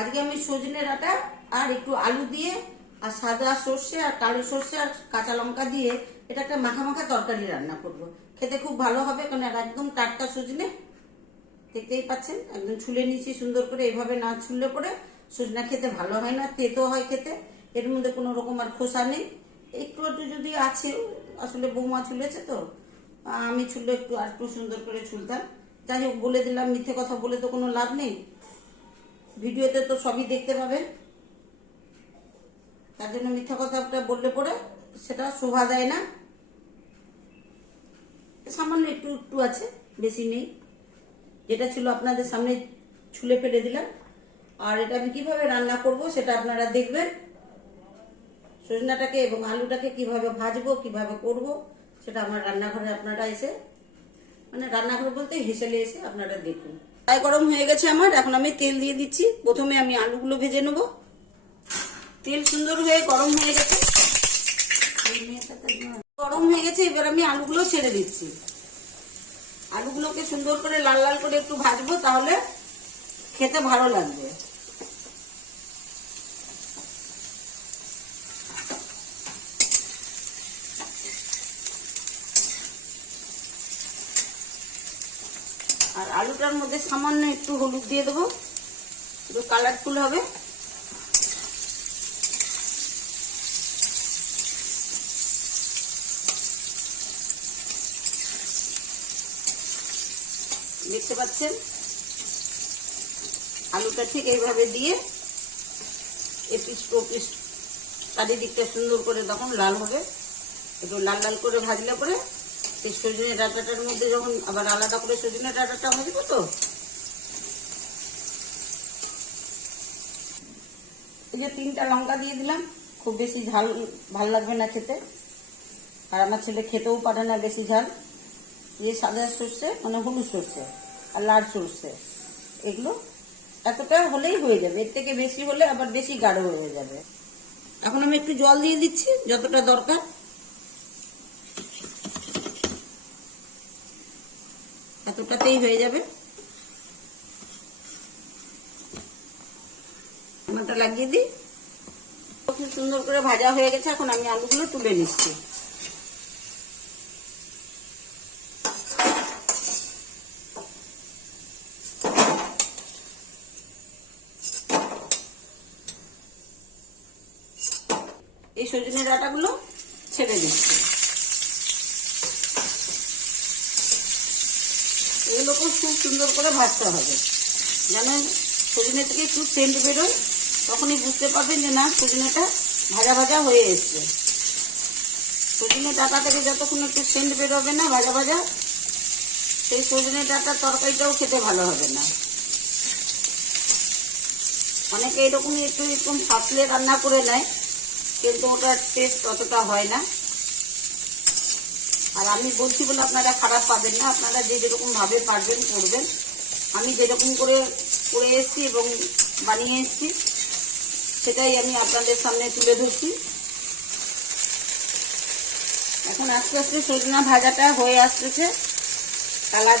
আজকে আমি সজনে ডাঁটা আর একটু আলু দিয়ে আর সাদা সর্ষে আর কালো সর্ষে আর কাঁচা লঙ্কা দিয়ে এটা একটা মাখা মাখা তরকারি রান্না করব। খেতে খুব ভালো হবে, কারণ এটা একদম টাটকা সজনে, দেখতেই পাচ্ছেন একদম ছুলে নিয়েছি সুন্দর করে। এইভাবে না ছুললে পরে সজনা খেতে ভালো হয় না, তেতো হয় খেতে। এর মধ্যে কোনো রকম আর খোসা নেই, একটু একটু যদি আছে, আসলে বৌমা ছুলেছে তো, আমি ছুললে একটু আর একটু সুন্দর করে ছুলতাম। যাই হোক, বলে দিলাম, মিথ্যে কথা বলে তো কোনো লাভ নেই, ভিডিওতে তো সবই দেখতে পাবেন। তার জন্য মিথ্যা কথাটা বললে পরে সেটা শোভা দেয় না। সামান্য একটু একটু আছে, বেশি নেই। যেটা ছিল আপনাদের সামনে ছুলে ফেলে দিলাম। আর এটা আমি কিভাবে রান্না করব সেটা আপনারা দেখবেন। সজনাটাকে এবং আলুটাকে কিভাবে ভাজবো, কিভাবে করব, সেটা আমার রান্নাঘরে আপনারা এসে, মানে রান্নাঘর বলতে হেসেলে এসে আপনারা দেখুন। কড়াই গরম হয়ে গেছে আমার, এখন আমি তেল দিয়ে দিচ্ছি। প্রথমে আমি আলুগুলো ভেজে নেব। তেল সুন্দর হয়ে গরম হয়ে গেছে, এবার আমি আলুগুলো ছেড়ে দিচ্ছি। আলুগুলোকে সুন্দর করে লাল লাল করে একটু ভাজবো, তাহলে খেতে ভালো লাগবে। আর আলুটার মধ্যে সামান্য একটু হলুদ দিয়ে দেবো, একটু কালারফুল হবে। দেখতে পাচ্ছেন আলুটা ঠিক এইভাবে দিয়ে এপিস ওপিস চারিদিকটা সুন্দর করে তখন লাল হবে। একটু লাল লাল করে ভাজলে পরে এই সজনে ডাঁটাটার মধ্যে যখন আবার আলাদা করে সজনে ডাঁটাটা ভাজবো, তো এই যে 3টা লঙ্কা দিয়ে দিলাম। খুব বেশি ঝাল ভাল লাগবে না খেতে, আর আমার ছেলে খেতেও পারে না বেশি ঝাল। যে সাদা সর্ষে মানে হলুদ সর্ষে আর লাল সর্ষে, এগুলো এতটা হলেই হয়ে যাবে। এর থেকে বেশি হলে আবার বেশি গাঢ় হয়ে যাবে। এখন আমি একটু জল দিয়ে দিচ্ছি, যতটা দরকার। এতটাতেই হয়ে যাবে। ঢাকনাটা লাগিয়ে দিই। খুব সুন্দর করে ভাজা হয়ে গেছে, এখন আমি আলুগুলো তুলে নিচ্ছি। এই সজনে ডাঁটাগুলো ছেড়ে দিচ্ছি। এগুলোকে খুব সুন্দর করে ভাজতে হবে, যেন সজনে থেকে একটু সেন্ট বেরোয়। তখনই বুঝতে পারবেন যে না, সজনেটা ভাজা ভাজা হয়ে এসছে। সজনে ডাঁটা থেকে যতক্ষণ একটু সেন্ট বেরোবে না ভাজা ভাজা, সেই সজনে ডাঁটার তরকারিটাও খেতে ভালো হবে না। অনেকে এরকমই একটু এরকম ফাঁসলে রান্না করে নেয়, কিন্তু ওটার টেস্ট অতটা হয় না। আর আমি বলছি বলে আপনারা খারাপ পাবেন না, আপনারা যে যেরকম ভাবে পারবেন করবেন। আমি যেরকম করে এসেছি এবং বানিয়ে এসেছি, সেটাই আমি আপনাদের সামনে তুলে ধরছি। এখন আস্তে আস্তে সজনা ভাজাটা হয়ে আসতেছে। কালার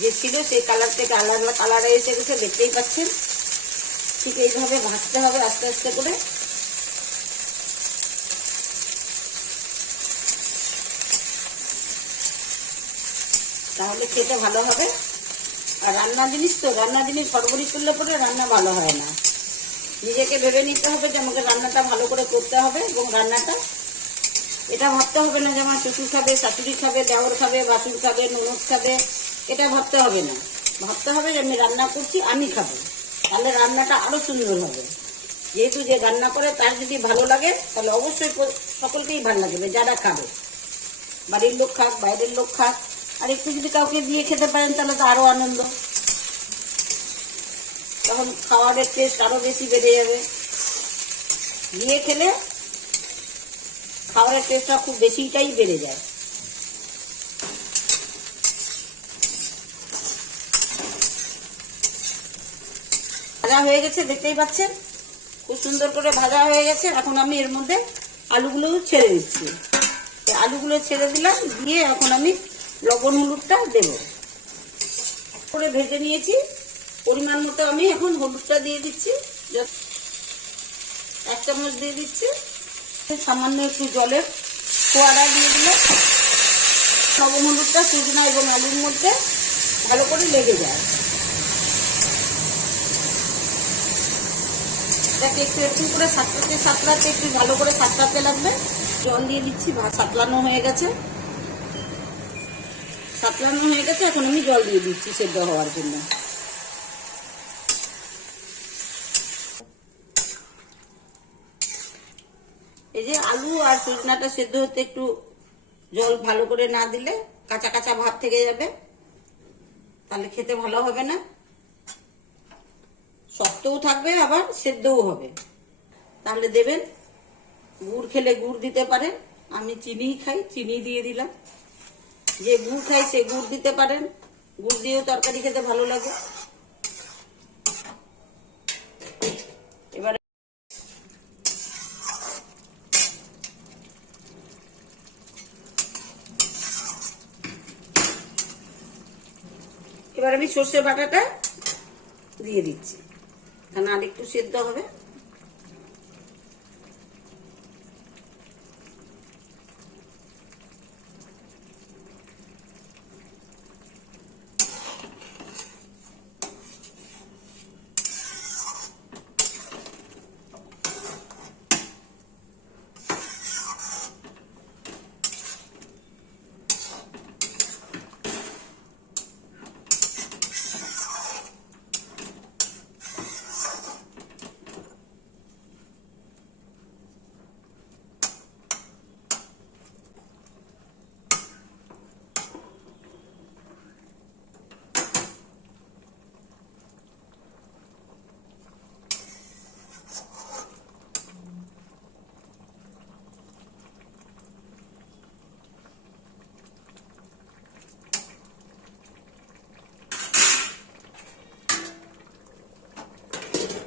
যে ছিল সেই কালার থেকে আলাদা কালার এসে গেছে, দেখতেই পাচ্ছেন। ঠিক এইভাবে ভাজতে হবে আস্তে আস্তে করে। তাহলে খেতে ভালো হবে। আর রান্না জিনিস তো, রান্না জিনিস হড়বড়ি করলে পরে রান্না ভালো হয় না। নিজেকে ভেবে নিতে হবে যে আমাকে রান্নাটা ভালো করে করতে হবে, এবং রান্নাটা এটা ভাবতে হবে না যে আমার শ্বশুর খাবে, শাশুড়ি খাবে, দেওর খাবে, বাসুর খাবে, ননদ খাবে, এটা ভাবতে হবে না। ভাবতে হবে যে আমি রান্না করছি, আমি খাবো, তাহলে রান্নাটা আরো সুন্দর হবে। যেহেতু যে রান্না করে তার যদি ভালো লাগে, তাহলে অবশ্যই সকলকেই ভালো লাগবে, যারা খাবে। বাড়ির লোক খাক, বাইরের লোক খাক, আর একটু যদি কাউকে দিয়ে খেতে পারেন তাহলে তো আরো আনন্দ। তখন খাওয়ারের টেস্ট আরো বেশি বেড়ে যাবে। দিয়ে খেলে খাওয়ারের টেস্টটা খুব বেশিটাই বেড়ে যায়। ভাজা হয়ে গেছে, দেখতেই পাচ্ছেন খুব সুন্দর করে ভাজা হয়ে গেছে। এখন আমি এর মধ্যে আলুগুলো ছেড়ে দিচ্ছি। আলুগুলো ছেড়ে দিলাম, দিয়ে এখন আমি লবণ হলুদটা দেব। করে ভেজে নিয়েছি, পরিমাণ মতো আমি এখন হলুদটা দিয়ে দিচ্ছি, 1 চামচ দিয়ে দিচ্ছি। সামান্য একটু জলের ফোয়ারা দিয়ে দিলে লবণ হলুদটা সজনা এবং আলুর মধ্যে ভালো করে লেগে যায়। এটাকে একটু একটু করে সাঁতরাতে একটু ভালো করে সাঁতরাতে লাগবে। জল দিয়ে দিচ্ছি, ভাত সাঁতলানো হয়ে গেছে। এখন আমি জল দিয়ে দিচ্ছি সেদ্ধ হওয়ার জন্য। এই যে আলু আর সজনাটা সেদ্ধ হতে একটু জল ভালো করে না দিলে কাঁচা কাঁচা ভাব থেকে যাবে, তাহলে খেতে ভালো হবে না, শক্তও থাকবে আবার সেদ্ধও হবে। তাহলে দেবেন, গুড় খেলে গুড় দিতে পারেন, আমি চিনি খাই, চিনি দিয়ে দিলাম। যে গুড় খাই সে গুড় দিতে পারেন, গুড় দিয়েও তরকারি খেতে ভালো লাগে। এবার আমি সর্ষে বাটাটা দিয়ে দিচ্ছি, কারণ আর একটু সেদ্ধ হবে।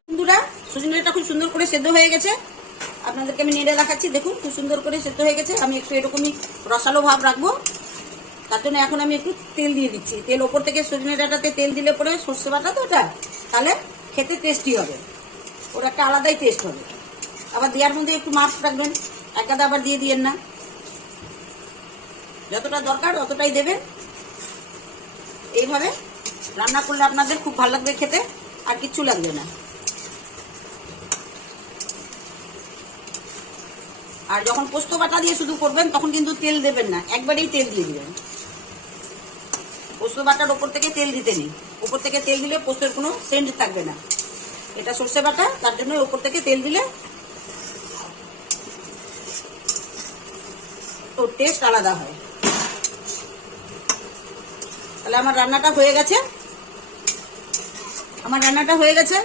বন্ধুরা, সজনেটা খুব সুন্দর করে সেদ্ধ হয়ে গেছে, আপনাদেরকে আমি নেড়ে দেখাচ্ছি। দেখুন খুব সুন্দর করে সেদ্ধ হয়ে গেছে। আমি একটু এরকমই রসালো ভাব রাখবো, তার জন্য এখন আমি একটু তেল দিয়ে দিচ্ছি। তেল ওপর থেকে সজনে ডাঁটাতে তেল দিলে পরে সর্ষে বাটা তো ওটা, তাহলে খেতে টেস্টি হবে, ওর একটা আলাদাই টেস্ট হবে। আবার দেওয়ার মধ্যে একটু মাছ রাখবেন, একাদা আবার দিয়ে দিয়েন না, যতটা দরকার অতটাই দেবেন। এইভাবে রান্না করলে আপনাদের খুব ভালো লাগবে খেতে, আর কিচ্ছু লাগবে না। আর যখন পোস্ত বাটা দিয়ে শুধু করবেন তখন কিন্তু তেল দেবেন না, একবারেই তেল দিয়ে দিবেন। পোস্ত বাটার ওপর থেকে তেল দিতে নেই, ওপর থেকে তেল দিলে পোস্তের কোনো সেন্ট থাকবে না। এটা সর্ষে বাটা, তার জন্য ওপর থেকে তেল দিলে ওর টেস্ট আলাদা হয়। তাহলে আমার রান্নাটা হয়ে গেছে।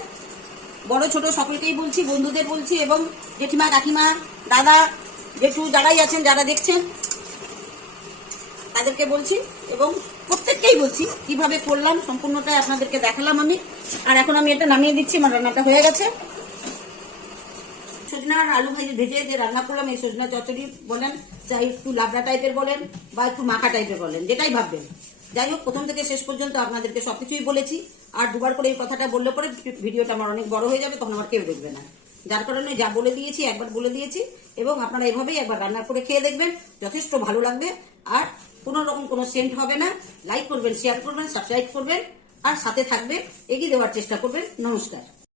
বড় ছোট সকলকেই বলছি, বন্ধুদের বলছি, এবং জেঠিমা কাকিমা দাদা জেঠু যারাই আছেন, যারা দেখছেন তাদেরকে বলছি, এবং প্রত্যেককেই বলছি কিভাবে করলাম সম্পূর্ণটাই আপনাদেরকে দেখালাম আমি। আর এখন আমি এটা নামিয়ে দিচ্ছি, আমার রান্নাটা হয়ে গেছে। সজনা আর আলু ভেজে যে রান্না করলাম, এই সজনা চচ্চড়ি বলেন, চাই একটু লাবড়া টাইপের বলেন বা একটু মাখা টাইপের বলেন, যেটাই ভাববেন। যাই হোক, প্রথম থেকে শেষ পর্যন্ত আপনাদেরকে সবকিছুই বলেছি। আর দুবার করে এই কথাটা বললে পরে ভিডিওটা আমার অনেক বড় হয়ে যাবে, তখন আমার কেউ দেখবে না। যার কারণে যা বলে দিয়েছি একবার বলে দিয়েছি, এবং আপনারা এভাবেই একবার রান্না করে খেয়ে দেখবেন, যথেষ্ট ভালো লাগবে। আর কোনো রকম কোনো সেন্ট হবে না। লাইক করবেন, শেয়ার করবেন, সাবস্ক্রাইব করবেন, আর সাথে থাকবেন, এগিয়ে দেওয়ার চেষ্টা করবেন। নমস্কার।